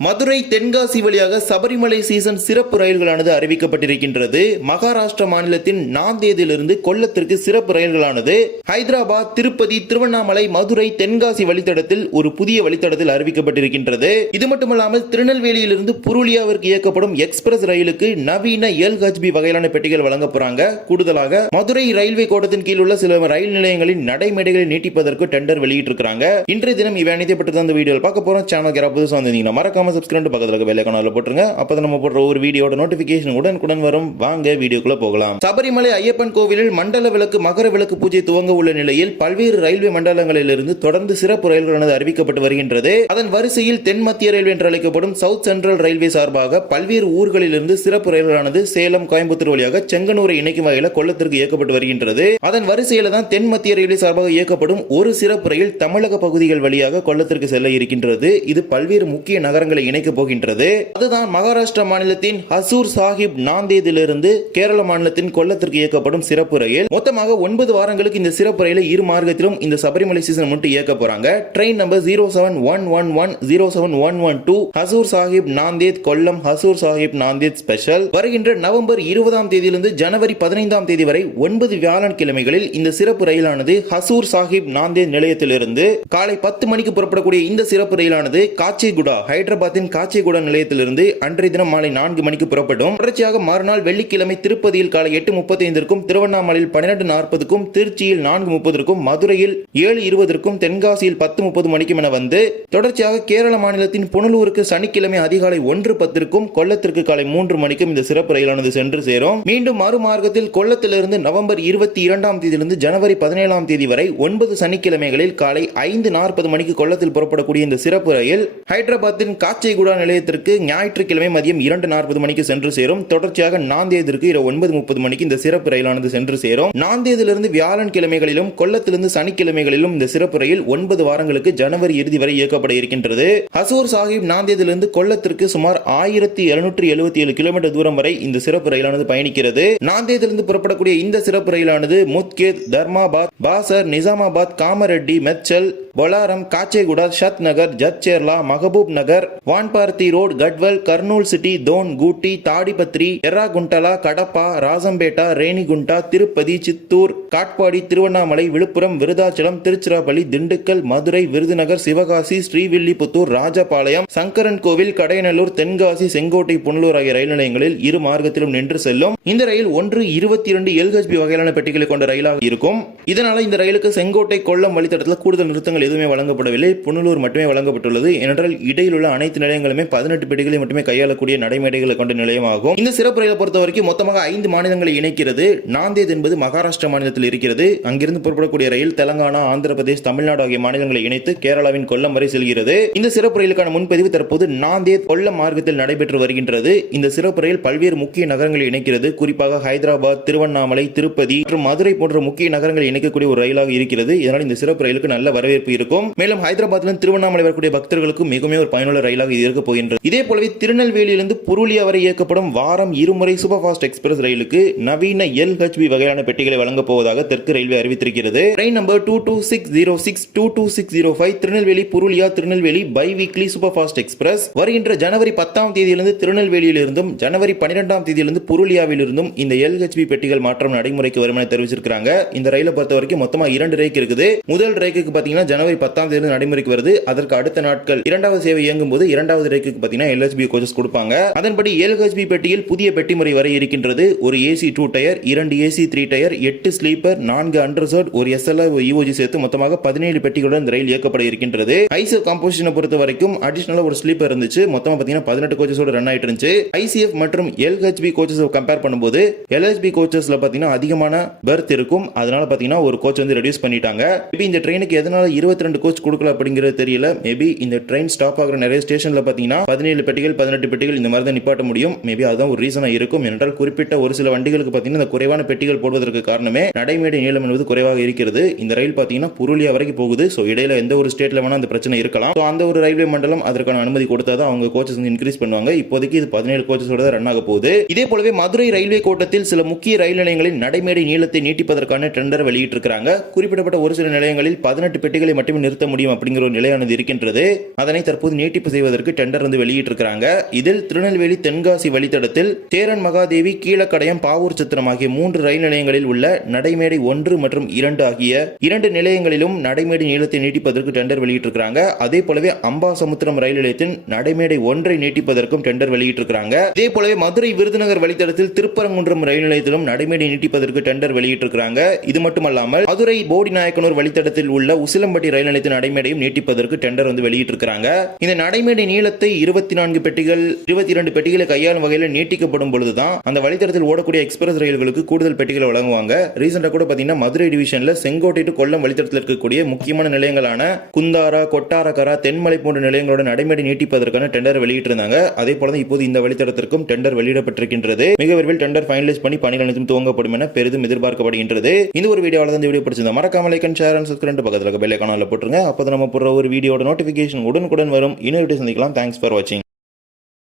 மதுரை தென்காசி வழியாக சபரிமலை சீசன் சிறப்பு ரயில்களானது அறிவிக்கப்பட்டிருக்கின்றது. மகாராஷ்டிரா மாநிலத்தின் நாந்தேதிலிருந்து கொல்லத்திற்கு சிறப்பு ரயில்களானது ஹைதராபாத், திருப்பதி, திருவண்ணாமலை, மதுரை, தென்காசி வழித்தடத்தில் ஒரு புதிய வழித்தடத்தில் அறிவிக்கப்பட்டிருக்கின்றது. இது மட்டுமல்லாமல் திருநெல்வேலியிலிருந்து புருலியாவிற்கு இயக்கப்படும் எக்ஸ்பிரஸ் ரயிலுக்கு நவீன LHB வகையிலான பெட்டிகள் வழங்க போறாங்க. கூடுதலாக மதுரை ரயில்வே கோட்டத்தின் கீழ் உள்ள சில ரயில் நிலையங்களின் நடைமேடைகளை நீட்டிப்பதற்கு டெண்டர் வெளியிட்டிருக்கிறாங்க. இன்றைய தினம் இவை அனைத்தை பற்றி தான் இந்த வீடியோவில் பார்க்க போறோம். சேனல் யாராவது புதுசாக வந்தீங்கன்னா மறக்காம சப்ஸ்கிரைப் பக்கத்துல பெல் ஐகானை போட்டுருங்க. அப்பதான் நம்ம போடுற ஒரு வீடியோட நோட்டிபிகேஷன் உடனுக்குடன் வரும். வாங்க வீடியோக்குள்ள போகலாம். சபரிமலை ஐயப்பன் கோவிலில் மண்டல விளக்கு, மகர விளக்கு பூஜை துவங்க உள்ள நிலையில் பல்வேறு ரயில்வே மண்டலங்களிலிருந்து தொடர்ந்து சிறப்பு ரயில்களானது அறிவிக்கப்பட்டு வருகின்றது. அதன் வரிசையில் தென் மத்திய ரயில்வே என்று அழைக்கப்படும் சவுத் சென்ட்ரல் ரயில்வே சார்பாக பல்வேறு ஊர்களிலிருந்து சிறப்பு ரயில்களானது சேலம், கோயம்புத்தூர் வழியாக செங்கனூரை இணைக்கும் வகையில் கொல்லத்திற்கு இயக்கப்பட்டு வருகின்றது. அதன் வரிசையில் தான் தென் மத்திய ரயில்வே சார்பாக இயக்கப்படும் ஒரு சிறப்பு ரயில் தமிழக பகுதிகள் வழியாக கொல்லத்திற்கு செல்ல இருக்கின்றது. இது பல்வேறு முக்கிய நகரங்களை இணைக்க போகின்றது. அதுதான் மகாராஷ்டிரா மாநிலத்தின் ஹசூர் சாஹிப் நாந்தேதிலிருந்து கேரள மாநிலத்தின் கொல்லத்திற்கு இயக்கப்படும் சிறப்பு ரயில். மொத்தமாக 9 வாரங்களுக்கு இந்த சிறப்பு ரயிலை இரு மார்க்கத்திலும் இந்த சபரிமலை சீசன் மட்டும் இயக்க போறாங்க. Train number 07111 07112 Hazoor Sahib Nanded Kollam Hazoor Sahib Nanded special. வருகின்ற நவம்பர் 20ஆம் தேதியிலிருந்து ஜனவரி 15ஆம் தேதி வரை 9 வியாழன் கிழமைகளில் இந்த சிறப்பு ரயிலானது ஹசூர் சாஹிப் நாந்தேத் நிலையத்திலிருந்து காலை 10 மணிக்கு புறப்படக்கூடிய இந்த சிறப்பு ரயிலானது காச்சேகுடா, ஹைதராபாத்தின் காச்சேகுடா நிலையத்திலிருந்து அன்றைய தினம் மாலை 4 மணிக்கு புறப்படும். தொடர்ச்சியாக மறுநாள் வெள்ளிக்கிழமை திருப்பதியில் காலை 8:35, திருவண்ணாமலையில் 12:40, திருச்சியில் 4:30, மதுரையில் 7:20, தென்காசியில் 10:30 மணிக்கும் என வந்து தொடர்ச்சியாக கேரள மாநிலத்தின் புனலூருக்கு சனிக்கிழமை அதிகாலை 1:10, கொல்லத்திற்கு காலை 3 மணிக்கும் இந்த சிறப்பு ரயிலானது சென்று சேரும். மீண்டும் மறுமார்க்கத்தில் கொல்லத்திலிருந்து நவம்பர் 22ஆம் தேதியிலிருந்து ஜனவரி 17ஆம் தேதி வரை 9 சனிக்கிழமைகளில் காலை 5:40 மணிக்கு கொல்லத்தில் புறப்படக்கூடிய இந்த சிறப்பு ரயில் ஹைதராபாத்தின் காச்சேகுடா நிலையத்திற்கு ஞாயிற்றுக்கிழமை மதியம் 2:40 மணிக்கு சென்று சேரும். தொடர்ச்சியாக நாந்தேதிற்கு இரவு 9:30 மணிக்கு இந்த சிறப்பு ரயிலானது சென்று சேரும். நாந்தேதிலிருந்து வியாழன் கிழமைகளிலும் கொல்லத்திலிருந்து சனிக்கிழமைகளிலும் இந்த சிறப்பு ரயில் 9 வாரங்களுக்கு ஜனவரி இறுதி வரை இயக்கப்பட இருக்கின்றது. ஹசூர் சாஹிப் நாந்தேதிலிருந்து கொல்லத்திற்கு சுமார் 1777 கிலோமீட்டர் தூரம் வரை இந்த சிறப்பு ரயிலானது பயணிக்கிறது. நாந்தேதிலிருந்து புறப்படக்கூடிய இந்த சிறப்பு ரயிலானது முத்கேத், தர்மாபாத், பாசர், நிசாமாபாத், காமரெட்டி, மெச்சல், பொலாரம், காச்சேகுடா, ஷத் நகர், ஜட்சேர்லா, மகபூப் நகர், வான்பார்த்தி ரோட், கட்வல், கர்னூல் சிட்டி, தோன், கூட்டி, தாடிபத்ரி, எர்ராகுண்டலா, கடப்பா, ராசம்பேட்டா, ரேணிகுண்டா, திருப்பதி, சித்தூர், காட்பாடி, திருவண்ணாமலை, விழுப்புரம், விருதாச்சலம், திருச்சிராப்பள்ளி, திண்டுக்கல், மதுரை, விருதுநகர், சிவகாசி, ஸ்ரீவில்லிபுத்தூர், ராஜபாளையம், சங்கரன் கோவில், கடையநல்லூர், தென்காசி, செங்கோட்டை, புனலூர் ஆகிய ரயில் நிலையங்களில் இரு மார்க்கத்திலும் நின்று செல்லும். இந்த ரயில் 22 LHB வகையிலான பெட்டிகளை கொண்ட ரயிலாக இருக்கும். இதனால இந்த ரயிலுக்கு செங்கோட்டை, கொல்லம் வழித்தடத்தில் கூடுதல் நிறுத்தங்கள் எதுவுமே வழங்கப்படவில்லை. புனலூர் மட்டுமே வழங்கப்பட்டுள்ளது. ஏனென்றால் இடையில் உள்ள அனைத்து நிலையங்களுமே 18 பெட்டிகளை மட்டுமே கையாளக்கூடிய நடைமேடைகளை கொண்ட நிலையமாகும். இந்த சிறப்பு ரயிலை பொறுத்த வரைக்கும் மொத்தமாக 5 மாநிலங்களை இணைக்கிறது. நாந்தேத் என்பது மகாராஷ்டிரா மாநிலத்தில் இருக்கிறது. அங்கிருந்து புறப்படக்கூடிய ரயில் தெலங்கானா, ஆந்திர பிரதேஷ், தமிழ்நாடு ஆகிய மாநிலங்களை இணைத்து கேரளாவின் கொல்லம் வரை செல்கிறது. இந்த சிறப்பு ரயிலுக்கான முன்பதிவு தற்போது நாந்தேத் கொல்லம் மார்க்கத்தில் நடைபெற்று வருகின்றது. இந்த சிறப்பு ரயில் பல்வேறு முக்கிய நகரங்களை இணைக்கிறது. குறிப்பாக ஹைதராபாத், திருவண்ணாமலை, திருப்பதி மற்றும் மதுரை போன்ற முக்கிய நகரங்களை இணைக்கக்கூடிய ஒரு ரயிலாக இருக்கிறது. இதனால் இந்த சிறப்பு ரயிலுக்கு நல்ல வரவேற்பு இருக்கும். மேலும் ஹைதராபாத்திலிருந்து திருவண்ணாமலை வரக்கூடிய பக்தர்களுக்கு மிகவும் ஒரு பயனுள்ள ரயிலாக இருக்க போகின்றது. இதே போலவே திருநெல்வேலியிலிருந்து புருலியா வரை இயக்கப்படும் வாரம் இருமுறை சூப்பர் ஃபாஸ்ட் எக்ஸ்பிரஸ் ரயிலுக்கு நவீன LHB வகையான பெட்டிகளை வழங்கப் போவதாக தெற்கு ரயில்வே அறிவித்திருக்கிறது. Train number 22606 22605 Tirunelveli Purulia Tirunelveli biweekly super fast express வருகின்ற ஜனவரி 10ஆம் தேதியிலிருந்து திருநெல்வேலியிலிருந்தும் ஜனவரி 12ஆம் தேதியிலிருந்து புருலியாவிலிருந்தும் இந்த LHB பெட்டிகள் மாற்றம் நடைமுறைக்கு வரும் என தெரிவிச்சிருக்காங்க. இந்த ரயிலை பொறுத்த வரைக்கும் மொத்தமா 2 ரேக் இருக்குது. முதல் ரேக்கு பாத்தீங்கன்னா ஜனவரி 10ஆம் தேதி நடைமுறைக்கு வருது. அதற்கு அடுத்த நாட்கள் இரண்டாவது சேவை இயங்கும் போது இரண்டாவது ரேக்கு பாத்தீங்கன்னா LHB கோச்சஸ் கொடுப்பாங்க. அதன்படி LHB பெட்டியில் புதிய பெட்டி முறை வரை இருக்கின்றது. ஒரு AC 2 tier, 2 AC 3 tier, 8 sleeper, 4 அண்டர்சர்ட், ஒரு SLR, EOG சேர்த்து மொத்தமாக 17 பெட்டிகளுடன் இந்த ரயில் இயக்கப்பட இருக்கின்றது. ஐசிஎஃப் காம்போசிஷனை பொறுத்த வரைக்கும் அடிஷனலா ஒரு ஸ்லீப்பர் இருந்துச்சு. மொத்தமா பாத்தீங்கன்னா 18 கோச்சஸோட ரன் ஆயிட்டு இருந்துச்சு. ICF மற்றும் LHB கோச்சஸ் கம்பேர் பண்ணும்போது LHB கோச்சஸ்ல பாத்தீங்கன்னா அதிகமான பெர்த் இருக்கும். அதனால பாத்தீங்கன்னா ஒரு கோச் வந்து ரெடியூஸ் பண்ணிட்டாங்க. இந்த ட்ரெயினுக்கு எதனால 22 கோச் கொடுக்கல அப்படிங்கிறது தெரியல. மேபி இந்த ட்ரெயின் ஸ்டாப் ஆகிற நிறைய ஸ்டேஷன்ல பாத்தீங்கன்னா 17 பெட்டிகள் 18 பெட்டிகள் இந்த மாதிரி தான் நிப்பாட்ட முடியும். மேபி அதுதான் ஒரு ரீசனா இருக்கும். என்றால் குறிப்பிட்ட ஒரு சில வண்டிகளுக்கு பாத்தீங்கன்னா இந்த குறைவான பெட்டிகள் போடுவதற்கு காரணமே நடைமேடை நீளம் என்பது குறைவாக இருக்கிறது. இந்த ரயில் பாத்தீங்கன்னா புருலியா வரைக்கும் போகுது. சோ இடையில எந்த ஒரு ஸ்டேட்ல வேணா அந்த பிரச்சனை இருக்கலாம். அந்த ஒரு ரயில்வே மண்டலம் அதற்கான அனுமதி கொடுத்தாதான் அவங்க கோச்சஸ் இன்க்ரீஸ் பண்ணுவாங்க. இப்போதைக்கு இது 17 கோச்சஸோட ரன் ஆக போகுது. இதே போலவே மதுரை ரயில்வே கோட்டத்தில் சில முக்கிய ரயில் நிலையங்களில் நடைமேடை நீளத்தை நீட்டிப்பதற்கான டெண்டர் வெளியிட்டிருக்கிறாங்க. குறிப்பிடப்பட்ட ஒரு சில நிலையங்களில் 18 பெட்டிகளை மட்டுமே நிறுத்த முடியும் அப்படிங்கிற ஒரு நிலையானது இருக்கின்றது. அதனை தற்போது நீட்டிப்பு செய்வதற்கு நீட்டிப்பதற்கு டெண்டர் வந்து வெளியிட்டிருக்கிறாங்க. இதில் திருநெல்வேலி தென்காசி வழித்தடத்தில் தேரன் மகாதேவி, கீழக்கடையம், பாவூர் சத்திரம் ஆகிய 3 ரயில் நிலையங்களில் உள்ள நடைமேடை 1 மற்றும் 2 ஆகிய 2 நிலையங்களிலும் நடைமேடை நீளத்தை நீட்டிப்பதற்கு டெண்டர் வெளியிட்டிருக்கிறாங்க. அதே போலவே அம்பாசமுத்திரம் ரயில் நிலையத்தின் நடைமேடை 1 நீட்டிப்பதற்கும் டெண்டர் வெளியிட்டிருக்கிறாங்க. இதே போலவே மதுரை விருதுநகர் வழித்தடத்தில் திருப்பரங்குன்றம் ரயில் நிலையத்திலும் நடைமேடை நீட்டிப்பதற்கு டெண்டர் வெளியிட்டிருக்கிறாங்க. இது மட்டுமல்லாமல் மதுரை போடிநாயக்கனூர் வழித்தடத்தில் உள்ள உசிலம்பட்டி ரயில் நிலையத்தின் நடைமேடையும் நீட்டிப்பதற்கு டெண்டர் வந்து வெளியிட்டிருக்கிறாங்க. இந்த நடைமேடை நீளத்தை 24 பெட்டிகள் 22 பெட்டிகளை கையாளும் வகையில் நீட்டிக்கப்படும் பொழுதுதான் அந்த வழித்தடத்தில் ஓடக்கூடிய எக்ஸ்பிரஸ் ரயில்களுக்கு கூடுதல் பெட்டிகளை வழங்குவாங்க. ரீசெண்டா கூட பாத்தீங்கன்னா மதுரை டிவிஷன்ல செங்கோட்டை டு கொல்லம் வழித்தடத்தில் இருக்கக்கூடிய முக்கியமான நிலையங்களான குந்தாரா, கொட்டாரக்கரா, தென்மலை போன்ற நிலையங்களோட நடைமேடை நீட்டிப்பதற்கான டெண்டர் வெளியிட்டிருந்தாங்க. அதே போல இப்போது இந்த வழித்தடத்திற்கும் டெண்டர் வெளியிடப்பட்டிருக்கின்றது. மிக விரைவில் டெண்டர் ஃபைனலைஸ் பண்ணி பணிகள் அனைத்தும் துவங்கப்படும் என பெரிதும் எதிர்பார்க்கப்படுகின்றது. இந்த ஒரு வீடியோவில் இந்த வீடியோ பிடிச்சிருந்தா மறக்காம like and share and subscribe பக்கத்தில் பெல் ஐகானை போட்டுருங்க. அப்போ நம்ம போடுற ஒரு வீடியோட நோட்டிபிகேஷன் உடனுக்குடன் வரும். இன்னொரு வீடியோ சந்திக்கலாம். தேங்க்ஸ் ஃபார் வாட்சிங்.